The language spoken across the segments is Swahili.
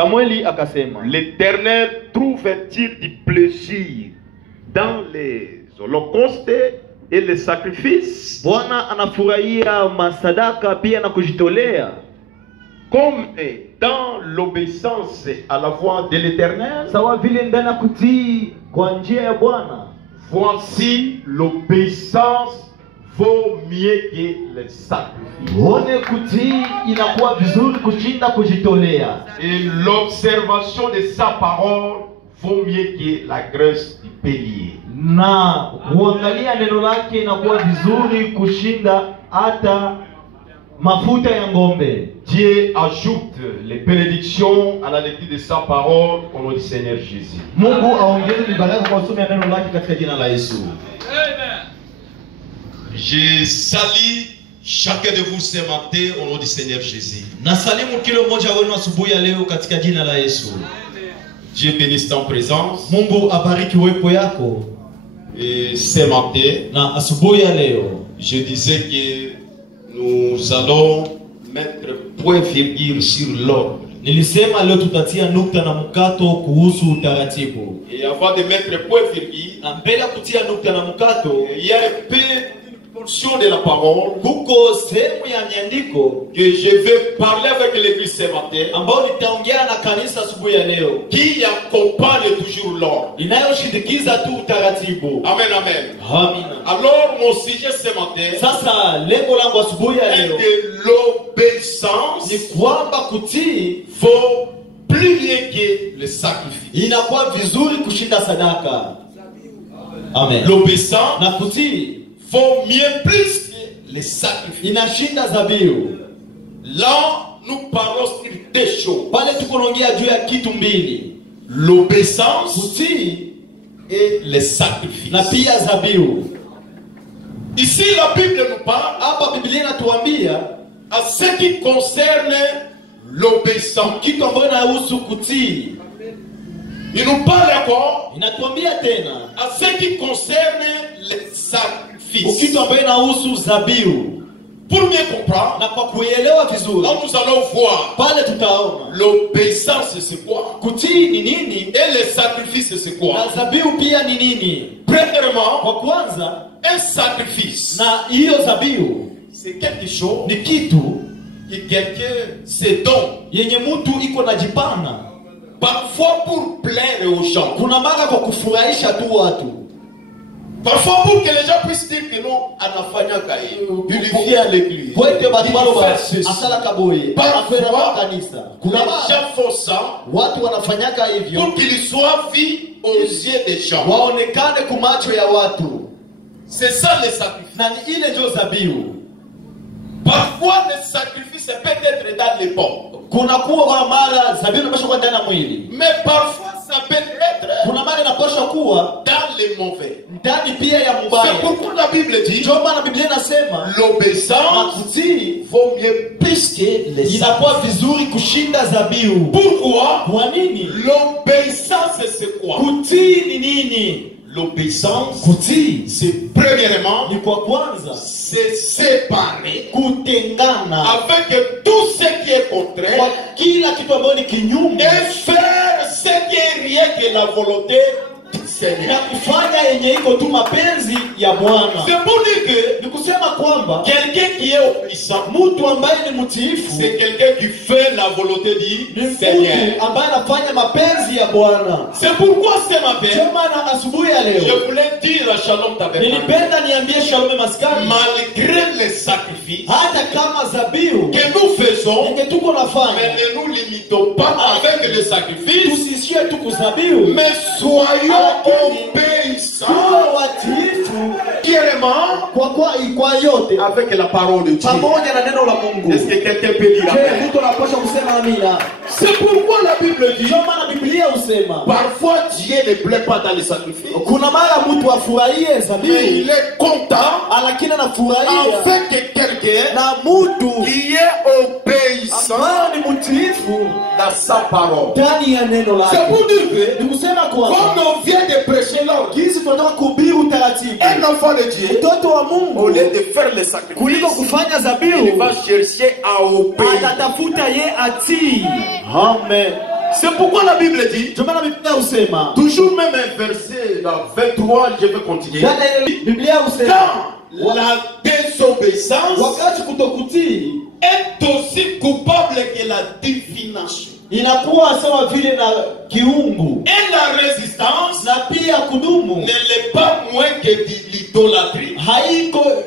Samueli akasema, l'Éternel trouve-t-il du plaisir dans les holocaustes et les sacrifices? Bwana anafurahia masadaka pia na kujitolea, comme dans l'obéissance à la voix de l'Éternel? sawa vile ndani kutii kwa njia ya Bwana. Voici l'obéissance vaut mieux que les sacrifices. One kutii inakuwa vizuri kushinda kujitolea. Et l'observation de sa parole vaut mieux que la graisse du bélier. Na kuangalia neno lake inakuwa vizuri kushinda hata mafuta ya ngombe. Dieu ajoute les bénédictions à la lecture de sa parole au nom du Seigneur Jésus. Mungu aongeze baraka kwa kusoma neno lake katika jina la Yesu. Amen. Je salue chacun de vous ce matin au nom du Seigneur Jésus. Nasalimu kila mmoja wenu asubuhi ya leo katika jina la Yesu. Dieu bénisse ton présence. Mungu abariki uwepo yako. Et ce matin, Na asubuhi ya leo je disais que nous allons mettre point virgule sur l'ordre. nilisema leo tutatia nukta na mkato kuhusu utaratibu. Et avant de mettre point virgule, Na mbele ya kutia nukta na mkato, il y a un peu une portion de la parole huko sehemu ya miandiko que je vais parler avec l'église ce matin, ambao nitaongea na kanisa asubuhi ya leo, qui accompagne toujours l'ordre. inayoshindikiza tu utaratibu. Amen, amen. Amina. Alors mon sujet ce matin Sasa lengo langu asubuhi ya est leo que l'obéissance ni kwamba kutii vaut plus bien que le sacrifice. inakuwa vizuri kushinda sadaka. Amen. L'obéissance Na kutii vaut mieux plus que le sacrifice. inashinda dhabihu. Là, nous parlons sur deux choses. Pale tuko naongea juu ya kitu mbili, L'obéissance kutii et le sacrifice. na pia dhabihu. Ici, la Bible nous parle Hapa Biblia inatuambia à ce qui concerne l'obéissance. kitu ambacho inahusu kutii. Il nous parle encore Inatuambia tena à ce qui concerne le sacrifice. kitu ambacho inahusu dhabihu. Pour mieux comprendre, Na kwa kuelewa vizuri, là nous allons voir pale tutaona l'obéissance c'est quoi kutii ni nini et le sacrifice c'est quoi. na dhabihu pia ni nini. Premièrement, Kwa kwanza, un sacrifice, na hiyo dhabihu c'est quelque chose ni kitu que quelqu'un se donne, yenye mtu iko najipana, parfois pour plaire aux gens, kuna mara kwa kufurahisha tu watu, parfois pour que les gens puissent dire que non, anafanya kai, il vient à l'église, kwete batu balo il ba fait ceci. asala kaboye akwenda kwa kanisa. Les Kuna mara gens font ça watu wanafanyaka hivyo pour qu'ils soient vus aux yeux des gens. waonekane kumacho ya watu, C'est ça le sacrifice. na ni ile ndio dhabihu. Parfois le sacrifice peut être dans les bons, Kuna kuwa kwa mara dhabihu inapaswa kuwa ndani ya mwili, mais parfois ça peut être kuna mara inapaswa kuwa dans les mauvais. ndani pia ya C'est mbaya. pourquoi la Bible dit Ndio maana Biblia inasema l'obéissance kutii vaut mieux plus que les sacrifices. inakuwa vizuri kushinda dhabihu. Pourquoi? Kwa nini? L'obéissance c'est quoi? Kutii ni nini? L'obéissance Kutii c'est premièrement ni kwa kwanza se séparer kutengana avec tout ce qui est kwa contraire kila kitu ambacho ni kinyume et faire ce qui est rien que la volonté du na Seigneur. kufanya yenye iko tu mapenzi ya Bwana. C'est pour dire que Ni kusema kwamba quelqu'un qui est obéissant, mtu ambaye ni mtiifu c'est quelqu'un qui fait la volonté ni du Seigneur. mtu ambaye anafanya mapenzi ya Bwana. C'est pourquoi ce matin, Ndio maana asubuhi ya je leo voulais dire à Shalom Tabernacle, nilipenda niambie Shalom Maskani, malgré les sacrifices hata kama dhabihu que nous faisons, yenye tuko mais nafanya ne nous limitons pas avec les sacrifices, tusishie tu kudhabihu, mais soyons obéissants tuwe watiifu fièrement kwa yote avec la parole de Dieu. pamoja na neno la Mungu. Est-ce que quelqu'un peut dire Je, amen? mtu anapaswa kusema amina. C'est pourquoi la Bible dit, Ndio maana Biblia husema parfois Dieu ne plaît pas dans les sacrifices, kuna mara mtu afurahie mais dhabihu il est content lakini anafurahia afin que quelqu'un na mtu qui est obéissant ambaye ni mtiifu dans sa parole. ndani ya neno C'est lake. pour dire que, Ni kusema comme kwamba on vient de prêcher l'ordre, jinsi tunataka kuhubiri utaratibu, un enfant de Dieu, mtoto wa au Mungu lieu de faire les sacrifices, kuliko kufanya il dhabihu va chercher à obéir. atatafuta ye atii. Amen. C'est pourquoi la Bible dit, Jomana Biblia usema. toujours même un verset, dans 23, je vais continuer. Biblia usema. Quand la désobéissance Wakati kutokutii est aussi coupable que la divination. inakuwa sawa vile na kiungu. Et la résistance Na pia kudumu. ne l'est pas moins que l'idolâtrie.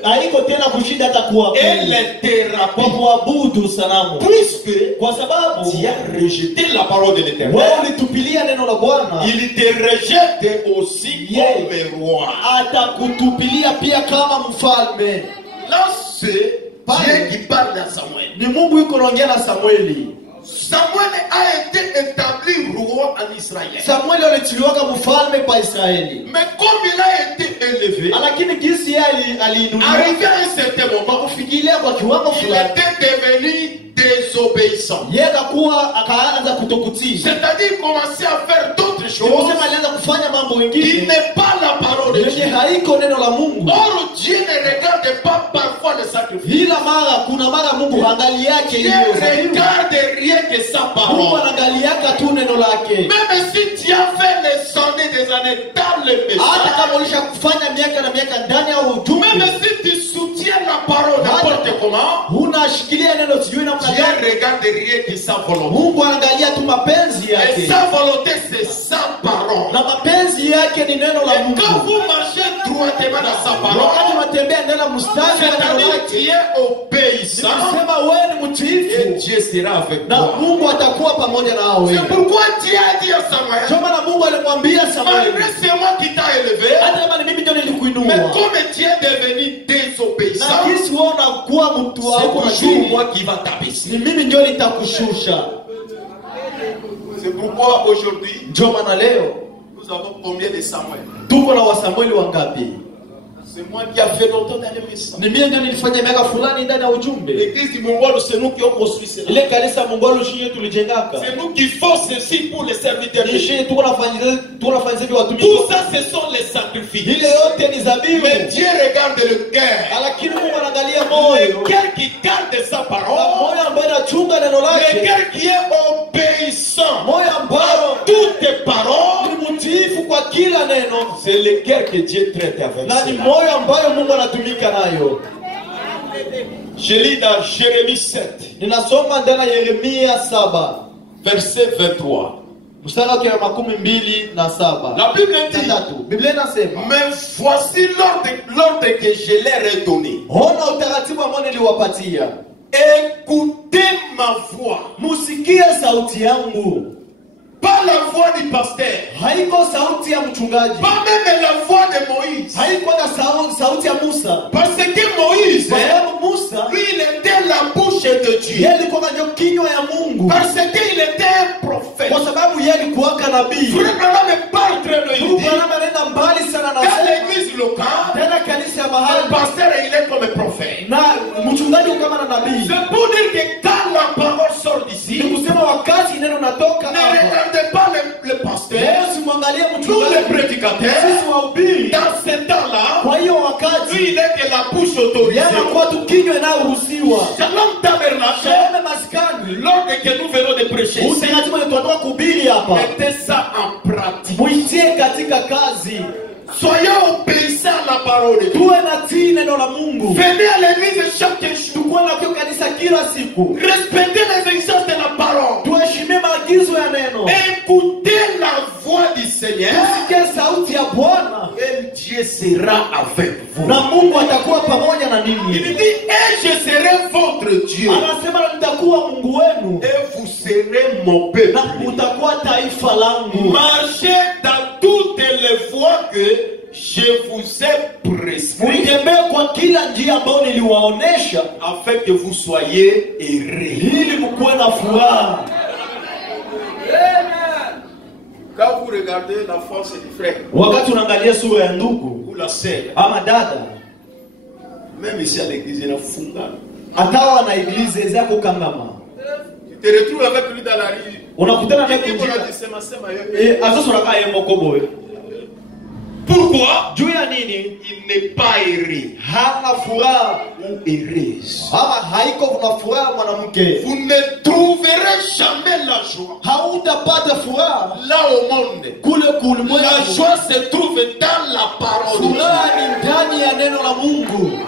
Haiko tena kushinda hata Et kuabudu. les thérapies. Kwa kuabudu sanamu. Puisque Kwa sababu tu as rejeté la parole de l'Éternel, wewe ulitupilia neno la Bwana, il te rejette aussi comme roi. atakutupilia pia kama mfalme. Là, c'est Dieu qui parle à Samuel. Ni Mungu yuko anaongea na Samueli. Samuel a été établi roi en Israël. Samueli alitiliwaka mfalme pa Israeli. Mais comme il a été élevé, Lakini jinsi yeye aliinuliwa arrivé à un certain moment, kufikiria kwa kiwango il fulani, était devenu désobéissant. yeye akaanza kutokutii. C'est-à-dire commencer à faire d'autres choses Kusema alianza kufanya mambo qui mengine n'est pas la parole de Dieu. yenye haiko neno la Mungu. Or, Dieu ne regarde pas parfois le sacrifice. Ila kuna mara Mungu haangalii yake Dieu hiyo. regarde rien que sa Mungu parole. anaangaliaka tu neno lake. Même si tu as fait les années des années dans le Hata message, kama ulisha kufanya miaka na miaka ndani ya ujumbe, même si tu soutiens la parole n'importe comment, unashikilia neno sijui namna Dieu gani, regarde rien que sa volonté. Mungu anaangalia tu mapenzi Et yake. sa volonté, c'est sa parole. Na mapenzi yake ni neno la Et quand Mungu. vous marchez droitement dans sa Wakati parole, unatembea ndani ya mstari wa neno c'est-à-dire lake, tu es obéissant, sema wewe ni et mtiifu Dieu sera avec na toi. Mungu atakuwa pamoja nawe. C'est pourquoi Dieu a dit à Samuel, Ndio maana Mungu alimwambia Samueli, malgré c'est moi qui t'a élevé, hata kama ni mimi ndio nilikuinua, mais comme tu es devenu désobéissant, na jinsi wewe unakuwa mtu wa c'est huko na toujours chini, moi qui va t'abaisser. ni mimi ndio nitakushusha. C'est pourquoi aujourd'hui, Ndio maana leo nous avons combien de Samuel? tuko na Wasamueli wangapi? C'est moi qui a fait longtemps dans le message. Ni mimi ndio nilifanya miaka fulani ndani ya ujumbe. L'église du Mongol, c'est nous qui avons construit cela. Ile kanisa Mongolo shie tulijengaka. C'est nous qui faisons ceci pour les serviteurs de Ni Dieu. shie tuko nafanyia hivi watumishi. Tout ça, ce sont les sacrifices. Ile yote ni zabibu. Mais Dieu regarde le cœur. Lakini Mungu anaangalia Le moyo. cœur qui garde sa parole. Moyo ambaye anachunga neno Le lake. cœur qui est obéissant Moyo ambao à toutes tes paroles. ni mtiifu kwa kila neno. C'est le cœur que Dieu traite avec Na ni cela. moyo ambayo Mungu anatumika nayo. Je lis dans Jérémie 7, Ninasoma ndani ya Yeremia 7, verset 23. mstari wake wa 27. La Bible dit, Biblia inasema, mais voici l'ordre que je leur ai donné. ona utaratibu ambao niliwapatia. Écoutez ma voix. Musikie sauti yangu. Pas la voix du pasteur. Haiko sauti ya mchungaji. Pas même la voix de Moïse. Haiko na sauti ya Musa. Parce que Moïse, Kwa sababu Musa, lui, il était la bouche de Dieu. yeye alikuwa ndio kinywa ya Mungu. Parce qu'il était un prophète. Kwa sababu yeye alikuwa nabii. Frère Branham est pas en train de Mungu dire. anaenda mbali sana na Dans sema. l'église locale, Tena kanisa ya le mahali pasteur, il est comme un prophète. na mchungaji kama na nabii. C'est pour dire que quand la parole sort Ni d'ici, kusema wakati neno natoka ne hapa. regardez pas le pasteur, Leo simwangalie nous les mchungaji. prédicateurs. Sisi wahubiri. Dans ce temps-là, Kwa hiyo wakati lui, il est que la bouche autorisée. yana kwa tu kinywa inayoruhusiwa. Shalom tabernacle, Sheme maskani. l'ordre que nous venons de prêcher ici, Utaratibu ndio tunatoka kuhubiri hapa. mettez ça en pratique. Muitie katika kazi. Soyons obéissants à la parole de Dieu. Tuwe na tii neno la Mungu. Venez à l'église chaque jour. Tukuwe na kio kanisa kila siku. Respectez les exigences de la parole. Tuheshimie maagizo ya neno. Écoutez la voix du Seigneur. Tusikie sauti ya Bwana. Et Dieu sera avec vous. Na Mungu atakuwa pamoja na Il ninyi. dit, et je serai votre Dieu. Anasema nitakuwa Mungu wenu. Et vous serez mon peuple. Na utakuwa taifa langu. Marchez dans toutes les voies que je vous ai prescrites, Mtembee kwa kila njia ambayo niliwaonesha afin que vous soyez heureux. ili mkuwe na furaha. Quand vous regardez la force du frère Wakati unaangalia sura ya ndugu ou la sœur, ama dada, même ici à l'église, il y a funga. atawa na iglize zako kangama, Tu te retrouves avec lui dans la rue. unakutana naye Il dit, kunjia voilà, tu sais, ma sœur, ma- azoso nakaa yeye mokoboe. Pourquoi? Juu ya nini? Il n'est pas heureux Hana furaha ou heureuse. ama haiko kuna furaha mwanamke. Vous ne trouverez jamais la joie Hautapata furaha là au monde. kule La kulimwengu. joie se trouve dans la parole de Dieu. Furaha ni ndani ya neno la Mungu.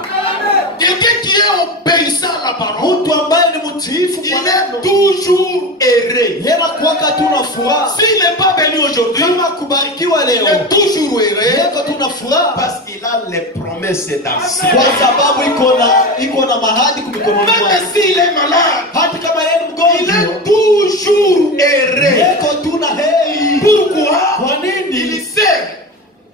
Quelqu'un qui est obéissant à la parole, Mtu ambaye ni mtiifu il kwa neno, est toujours heureux. yeye kwaka tuna furaha. S'il n'est pas béni aujourd'hui, Kama kubarikiwa il leo, est toujours heureux yeye tuna furaha parce qu'il a les promesses dans kwa sababu iko na mahadi kumikononi Même mwake. s'il est malade, Hata kama yeye ni il mgonjwa, est toujours heureux. yeye tuna heri. Pourquoi? Kwa Il nini? sait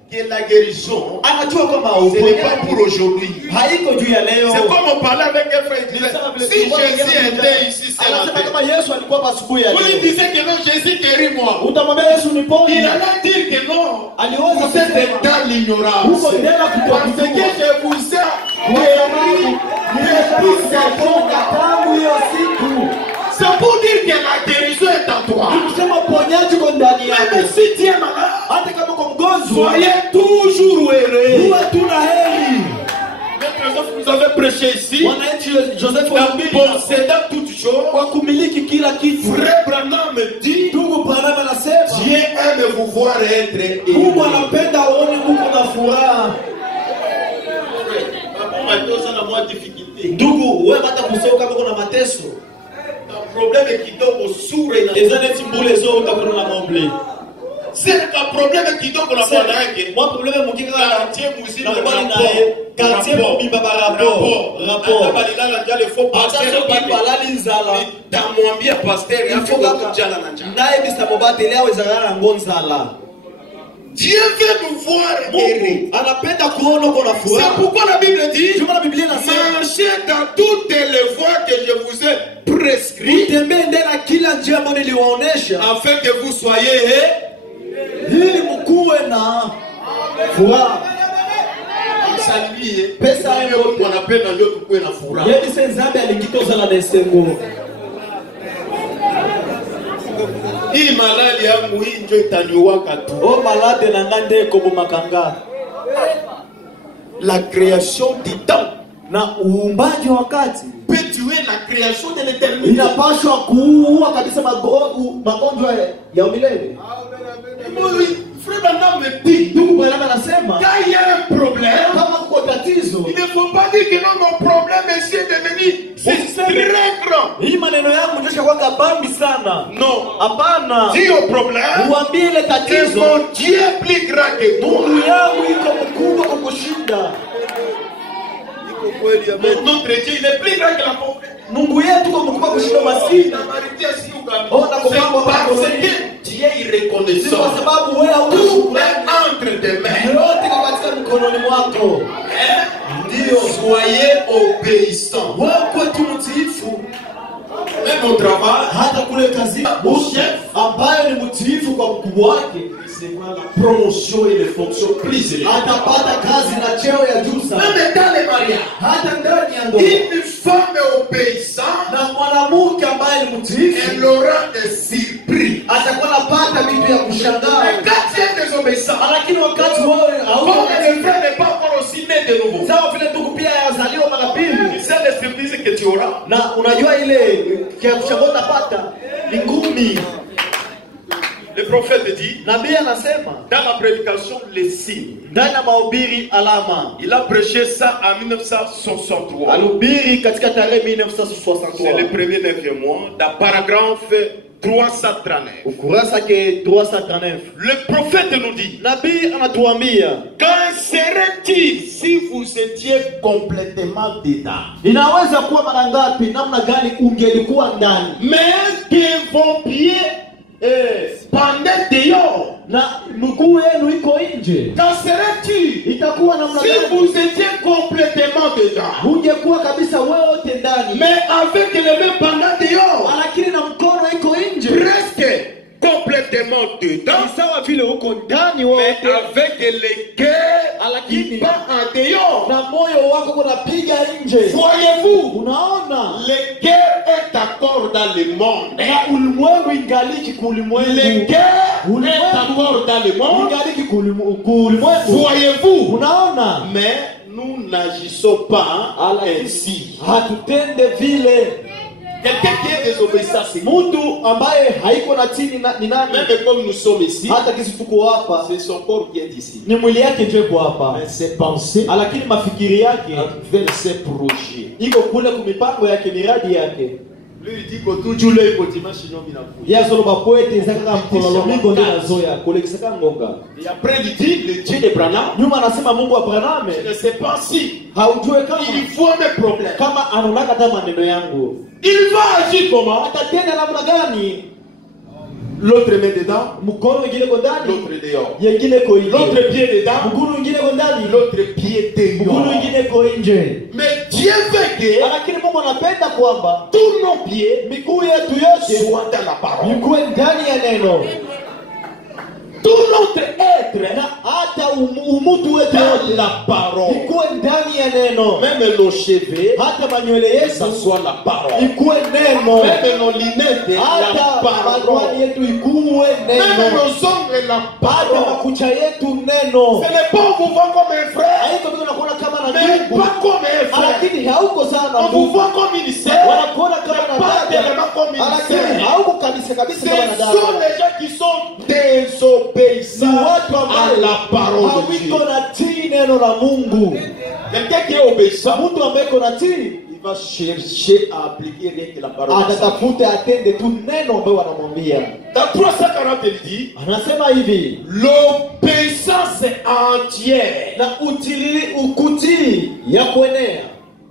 que la guérison, Anajua kwamba ce n'est pas pour uponyaji aujourd'hui. haiko juu ya leo. C'est comme on parlait avec un frère. Il disait, si Jésus était ici ce Anasema matin, kama Yesu alikuwa hapa asubuhi ya vous lui leo, disiez que non, Jésus guérit-moi. utamwambia Yesu Il niponye. allait dire que non, Aliweza vous êtes kusema dans l'ignorance. huko tena Parce que kutokujua. je vous ai Kwa sababu nimeshakuona tangu hiyo siku. c'est pour dire que la guérison est en toi. Kusema uponyaji uko ndani yako. Même si tu es malade, Hata kama uko mgonjwa, soyez toujours heureux. huwa tuna heri. Maître Joseph nous avait prêché ici. Mwananchi Joseph En possédant toutes choses, kwa kumiliki kila kitu. Frère Branham me dit, Ndugu Branham anasema Dieu aime vous voir être Mungu heureux. anapenda uone uko na furaha. Ndugu, wewe hata kusema kama kuna mateso, Problème kidogo sura ina. ezana timbule zo utakuwa na mamble. C'est un problème kidogo na bwana yake. Moi problème mukika Quartier muzima na bwana na naye quartier mubimba ba rapport. Hata balilala njale faut passer Attention kwa balali nzala. Tamwambia pasteur Ifo yako kaka kujala na njala. naye bisa mobate leo ezana na ngonzala. Dieu veut nous voir heureux. Mungu anapenda kuona uko na C'est furaha. pourquoi la Bible dit, Ndio maana Biblia inasema marchez dans toutes les voies que je vous ai prescrites utembee ndani kila njia ambayo niliwaonesha afin que vous soyez ili mkuwe na furaha. msalimie. Pesa hayo Wanapenda ndio tukue na furaha. yeye senzambe alikitozala na esengo. Hii malali yangu hii ndio itaniwaka tu. O malade na ngande ko makanga. La création du temps Na uumbaji wa wakati peut tuer la création de l'éternité. inapaswa kuua kabisa magonjwa ya milele. Frère Branham me dit, Ndugu Branham anasema quand il y a un problème, kama kuko tatizo, il ne faut pas dire que non, mon problème est devenu c'est très grand. hii maneno yangu ndio kwa kabambi sana. Non. Hapana. Dis au problème, Uambie ile que tatizo, mon Dieu est plus grand que toi. Mungu yangu iko mkubwa kukushinda. Notre Dieu, il est plus grand que la pauvreté. Mungu yetu iko mkubwa kushinda maskini. C'est parce que Dieu est Si kwa reconnaissant. sababu wewe hauna Tout shukrani. est entre tes mains. Yote iko katika mikononi mwako. Ndio, soyez obéissants. Wewe kwetu mtiifu Même au travail, hata kule kazini, chef ambaye ni mtiifu kwa mkubwa wake recevra la promotion et les fonctions plus élevées. atapata kazi na cheo ya juu sana. Même dans les mariages, Hata ndani ya ndoa. une femme obéissante, Na mwanamke ambaye ni mtiifu elle aura des surprises. atakuwa anapata vitu ya kushangaa. Mais quand tu es désobéissant, Lakini wakati wewe comme hauko le frère n'est pas encore aussi né de nouveau, sawa vile ndugu pia yazaliwa mara tu pili, sais les surprises que tu auras. na unajua ile kia kushangaa utapata ni ngumi. Le prophète dit, Nabii anasema dans la prédication, les signes. ndani ya mahubiri alama. Il a prêché ça en 1963. Alihubiri katika tarehe C'est le 1963. premier 9e mois, dans paragraphe 339. Ukurasa ke 339. Le prophète nous dit, Nabii anatuambia qu'en serait-il si vous étiez complètement dedans? inaweza kuwa mara ngapi, namna gani ungelikuwa ndani Mais que vos pieds pendaient dehors. na mguu yenu iko nje, Qu'en serait-il itakuwa namna si gani vous étiez complètement dedans? ungekuwa kabisa wote ndani, Mais avec les mains pendant dehors, lakini na mkono iko nje, presque complètement dedans, ni sawa vile uko ndani mais wote, avec les cœurs qui bat en dehors. na moyo wako unapiga nje. Voyez-vous, Unaona, le cœur est d'accord dans dans le monde. Na ulimwengu ingaliki kulimwengu. Les guerres est encore dans le monde. Ingaliki kulimwengu. Voyez-vous? Unaona? Mais nous n'agissons pas ainsi. Hatutende vile. Quelqu'un qui est désobéissant, c'est Mtu ambaye haiko na tini ni nani? même comme nous sommes ici, Hata kisi tuko hapa. c'est son corps qui est ici. Ni mwili yake ndio iko hapa. Mais ses pensées Lakini mafikiri yake vers ses projets. iko kule kumipango yake, miradi yake. Lui il dit que toujours le kotima chino minakuya. Yazo bapoete zaka mpololo mingo ndio nazoya kolekisaka ngonga. Et après il dit le Dieu de Branham, Nyuma anasema Mungu wa Branham je ne sais pas si haujue kama il voit mes problèmes. kama anaonaka hata maneno yangu. Il va agir comment? Atatenda namna gani? L'autre met dedans, Mkono mwingine uko ndani, l'autre dehors. yengine ko nje. L'autre pied dedans, Mguu mwingine uko ndani, l'autre pied mguu dehors. mwingine ko nje. Mais Dieu veut que Lakini Mungu anapenda kwamba tous nos pieds miguu yetu yote soient dans la parole. ikuwe ndani ya neno. Tout notre être Na hata umutu wetu dans yote la parole. ikuwe ndani ya neno. Même nos cheveux, Hata manywele que yetu ça soit la parole. ikuwe neno. Même nos lunettes, la Hata manywele parole. yetu ikuwe Même neno. nos ongles, la Hata parole. makucha yetu neno. Ce n'est pas on vous voit comme un frère, Haiko mtu anakuona kama na mais ndugu, pas comme un frère. lakini hauko sana na On vous ndugu. voit comme une sœur, Wanakuona kama mais na pas dada, tellement comme une lakini sœur. hauko kabisa kabisa kama na Ce sont dada. les gens qui sont Ni désobéissants watu à ambao la parole de Dieu. hawiko na tii neno la Mungu. Quelqu'un qui est obéissant, Mtu ambaye iko na tii il va chercher à appliquer rien que la parole de Dieu. atatafuta atende tu neno ambayo wanamwambia. Dans 340, il dit, Anasema hivi, l'obéissance entière, na ukutii ya kuenea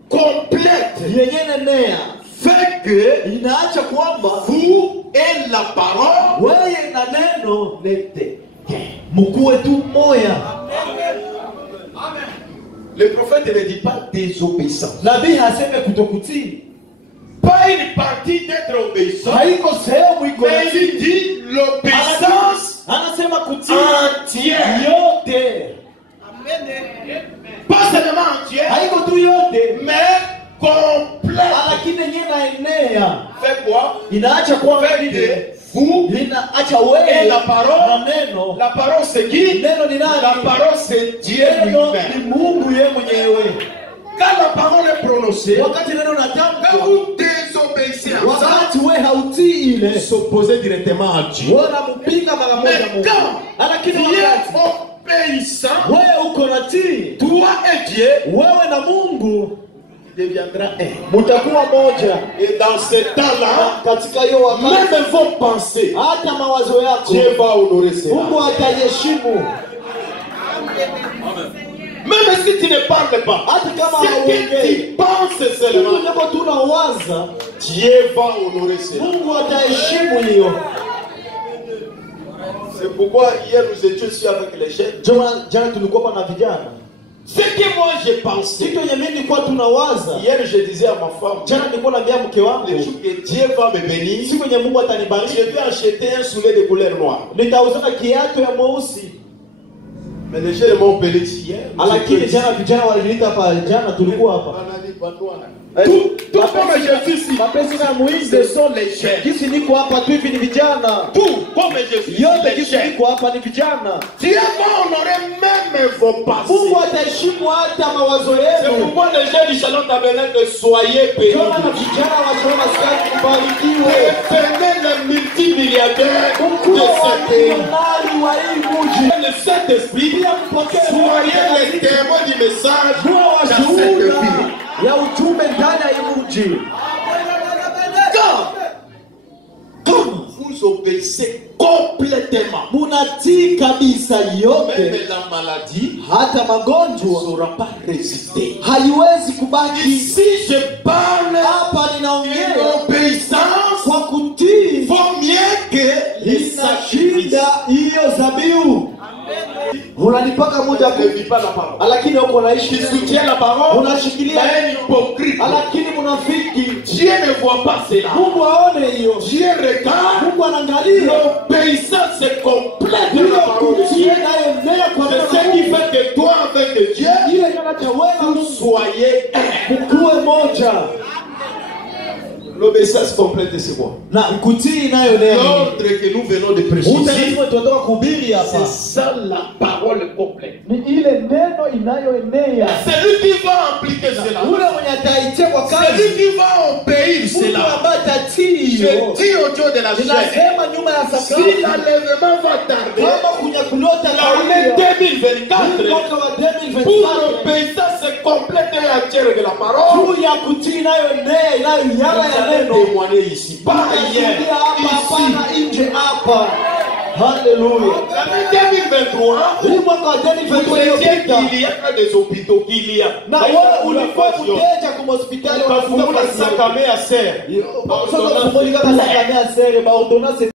complète, yenye nenea fait que inaacha kwamba vous et la parole wewe na neno lete mkuwe tu moya. Le prophète ne dit pas désobéissance. Nabii haseme kutokutii, Pas une partie d'être obéissant, haiko sehemu iko na mais il tii. dit l'obéissance Anasema kutii entière. yote, Pas seulement entière, haiko tu yote, mais complète. lakini yenye naenea Fait quoi? inaacha kwamba Fait que vous linaacha et wewe la parole, na neno. la parole c'est qui? Neno ni La nani? parole c'est Dieu Neno lui-même. ni Mungu yeye mwenyewe. Quand la parole est prononcée, Wakati neno quand natamkwa, vous désobéissez à ça, wakati wewe hautii ile, vous s'opposez directement à Dieu. wanampinga mara moja Mais Mungu. quand Lakini tu es wakati obéissant, wewe uko na tii, toi et Dieu wewe na Mungu deviendra un. mtakuwa moja. Et dans ce temps-là, Katika hiyo wakati même vos pensées, hata mawazo yako Dieu va honorer cela. Mungu ataheshimu. Même si tu ne parles pas, Hata kama ce que hauongei, tu penses kitu seulement, nako tunawaza, Dieu va honorer cela. Mungu ataheshimu hiyo. C'est pourquoi hier nous étions ici avec les jeunes. Jana tulikuwa hapa na vijana. Ce que moi j'ai pensé, Kitu yenye mimi nilikuwa tunawaza, hier je disais à ma femme, jana nilikuwa naambia mke wangu, le jour que Dieu va me bénir, siku yenye Mungu je atanibariki vais acheter un soulier de couleur noire. nitauzana kiatu ya mweusi. Mais les jeunes m'ont appelé hier. Lakini jana vijana waliniita hapa, jana tulikuwa hapa. Tout comme je suis ici, Mapenzi na ce muize sont les jeunes. kisi niko hapa tu hivi ni vijana. Tout comme je suis ici, Yote les kisi jeunes. niko hapa ni vijana. Dieu va honorer même vos passés. Mungu ataheshimu hata mawazo C'est yenu. pourquoi les jeunes du salon tabernacle, soyez bénis. Kama na vijana washaona sikati kubarikiwe. Devenez les multimilliardaires de Mkuu ce wa pays. milionari wa hii mji. Le Saint-Esprit, soyez les témoins du message Kuwa dans cette washuhuda ville. ya ujumbe ndani ya hii mji. Quand vous obéissez complètement, Munatii kabisa yote, même la maladie hata ne magonjwa saura pas résister. haiwezi kubaki. Ici, je parle Hapa de ninaongea l'obéissance kwa kutii vaut mieux que les sacrifices. inashinda hiyo zabiu. Unanipaka muda Ne vis pas la parole. lakini uko Qui naishi soutient la parole, unashikilia, mais hypocrite. lakini munafiki. Dieu ne voit pas cela. Mungu aone hiyo, Dieu regarde Mungu anaangalia l'obéissance complète de hiyo la parole de kutii Dieu. inayoenea kwa C'est ce qui fait que toi, avec Dieu, ile kana cha wewe vous soyez un. mkuwe moja. L'obéissance complète, c'est quoi? Na kutii nayo neno. L'ordre que nous venons de prêcher ici, Utaratibu tunatoka kuhubiri hapa. c'est ça la parole complète. Ni ile neno inayoenea. Celui qui va appliquer cela, Ule mwenye ataitia kwa celui kazi. qui va obéir Mtu cela, ambaye atatii. je dis au Dieu de la chair, Ninasema nyuma ya si sakafu. l'enlèvement va tarder, Kama kunyakuliwa l'année takalia. 2024, Mwaka wa pour 2024. l'obéissance complète et entière de la parole, Juu ya kutii inayoenea inayoyala ya nous neno. allons témoigner ici, pas hier, Tunashuhudia hapa hapana ici. nje hapa. Hallelujah. L'année 2023, Hii mwaka wa vous 2023 étiez iliyopita. qu'il y a que des hôpitaux, qu'il y a. Na wewe ulikuwa mteja kwa hospitali Ukafungula sakamea serre. Sasa unafungulia kama sakamea sere, ba ordonnance